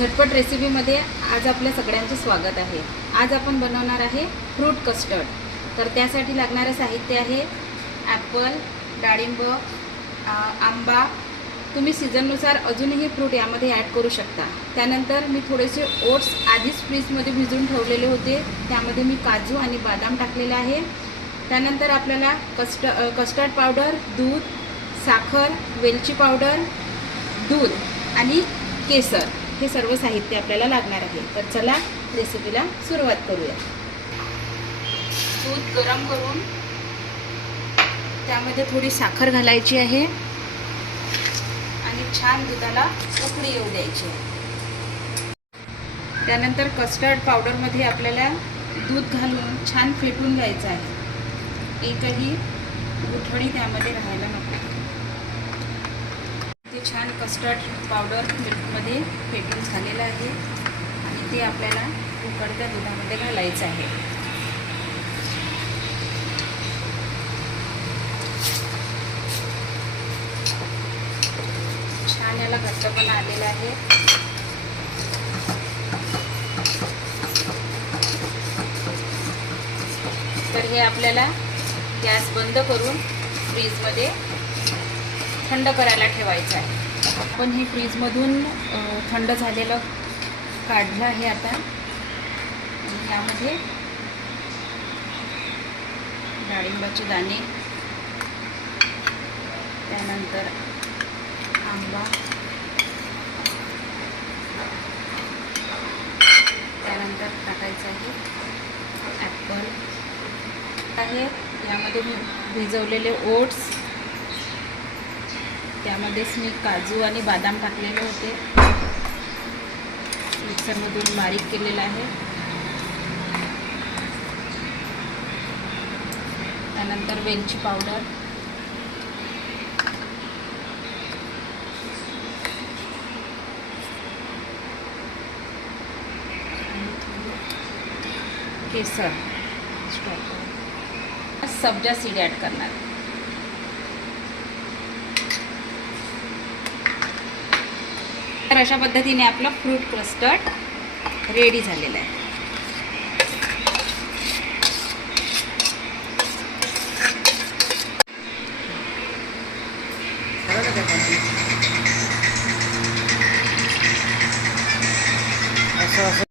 झटपट रेसिपीमध्ये आज आपल्या सगळ्यांचे स्वागत आहे। आज आपण बनवणार आहे फ्रूट कस्टर्ड। तर त्यासाठी लागणारे साहित्य आहे ॲपल, डाळिंब, आंबा। तुम्ही सीझननुसार अजूनही फ्रूट यामध्ये ॲड करू शकता। त्यानंतर मी थोडेसे ओट्स आधीच फ्रीजमध्ये भिजवून ठेवलेले होते, त्यामध्ये मी काजू आणि बदाम टाकलेले आहे। त्यानंतर आपल्याला कस्टर्ड पावडर, दूध, साखर, वेलची पावडर, दूध आणि केसर हे सर्व साहित्य आपल्याला लागणार आहे। तर चला रेसिपीला सुरुवात करूया। दूध गरम करून त्यामध्ये थोडी साखर घालायची आहे आणि छान दुधाला उकळी येऊ द्यायची आहे। त्यानंतर कस्टर्ड पावडरमध्ये आपल्याला दूध घालून छान फेटून घ्यायचं आहे। एकही गुठळी त्यामध्ये राहायला नको। ते छान कस्टर्ड पावडर मिल्कमध्ये फेटून झालेलं आहे आणि ते आपल्याला उकळत्या दुधामध्ये घालायचं आहे। छान याला घट्टपणा आलेला आहे। तर हे आपल्याला गॅस बंद करून फ्रीजमध्ये थंड करायला ठेवायचं आहे। आपण हे फ्रीजमधून थंड झालेलं काढलं आहे आता। यामध्ये डाळिंबाचे दाणे, त्यानंतर आंबा, त्यानंतर टाकायचं आहे ॲपल आहे। यामध्ये मी भिजवलेले ओट्स, त्यामध्येच मी काजू आणि बदाम टाकलेले होते, मिक्सरमधून बारीक केलेलं आहे। त्यानंतर वेलची पावडर, केसर, सब्जा सीड ॲड करणार। तर अशा पद्धतीने आपला फ्रूट कस्टर्ड रेडी झालेला आहे।